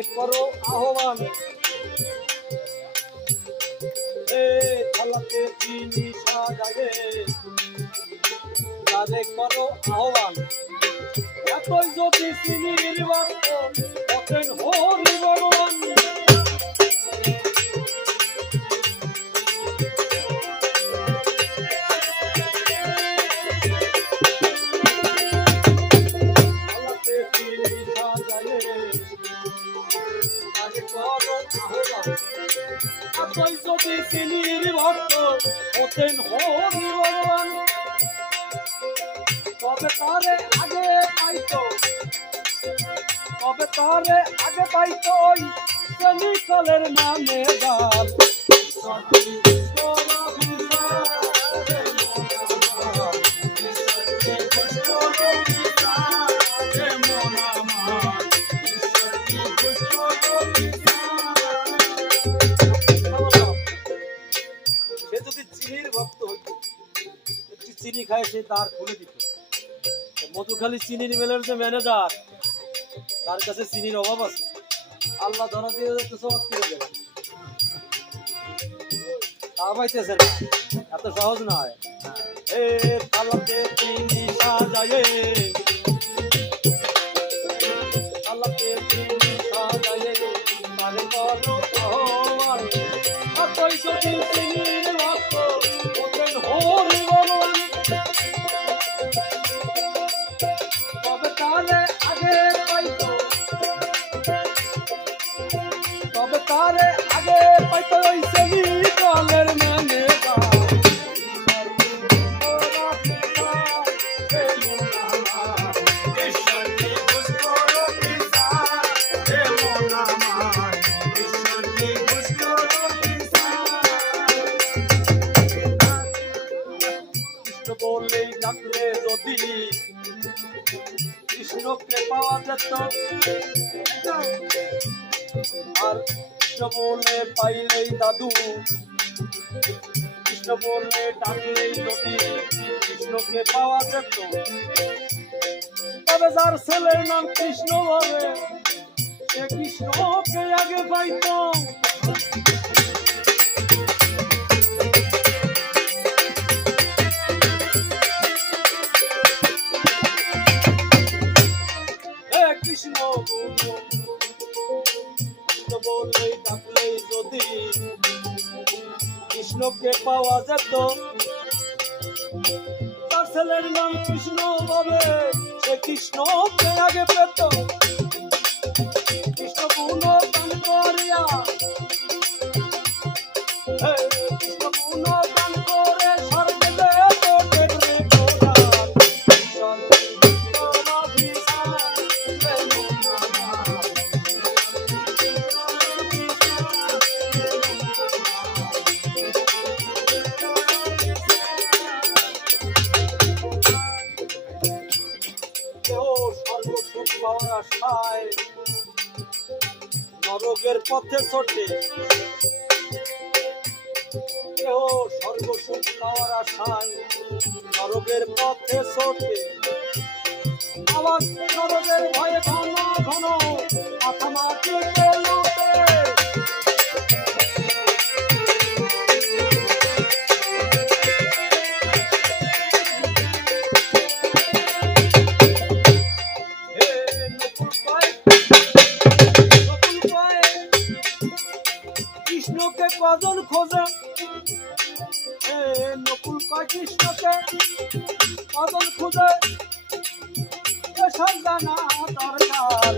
তারে করো আহ্বান এ থালাতে চিনি সাজায়ে তারে করো আহ্বান এতই যদি চিনির বাক্য হতেন হরি ভগবান যদি চিনির ভক্ত হতেন হরি ভগবান তবে তারে আগে পাইতো ওই শ্রেণীকালের নামে গাল চিনি খায় সে তার খুলে দিত মধুখালী চিনির মেলের যে ম্যানেজার তার কাছে চিনির অভাব আছে আল্লাহ ধরা দিয়ে যাচ্ছে সমাজ করে দেবে তা পাইতেছে না এত সহজ নয় এ তালাতে চিনি সাজায়ে তালাতে চিনি সাজায়ে তারে করো আহ্বান এতই যদি চিনির ভক্ত হতেন হরি ভগবান তবে তারে আগে পাইতো ওই শ্রেণীকালের মানে বলে ডাকলে যদি কৃষ্ণকে পাওয়া যেত আর কৃষ্ণ বলে পাইলেই দাদু কৃষ্ণ বলে ডাকলেই যদি কৃষ্ণকে পাওয়া যেত তবে যার ছেলের নাম কৃষ্ণ বলে সে কৃষ্ণকে আগে পাইত কৃষ্ণ বলে ডাকলেই যদি কৃষ্ণকে পাওয়া যেত তার ছেলের নাম কৃষ্ণ বলে সে কৃষ্ণকে আগে পেত কৃষ্ণ গুণ গান করিয়া কৃষ্ণ গুণ গান করে স্বর্গে যেত টেকরে নরকের পথে ছোটে কেহ সর্বসুখ পাওয়ার আশায় নরকের পথে ছোটে আবার নরকের ভয়ে ঘন ঘন মাথা মাটিতে লোটে কৃষ্ণকে কজন খোঁজে নকুল কয় কৃষ্ণকে কজন খোঁজে এসব জানা দরকার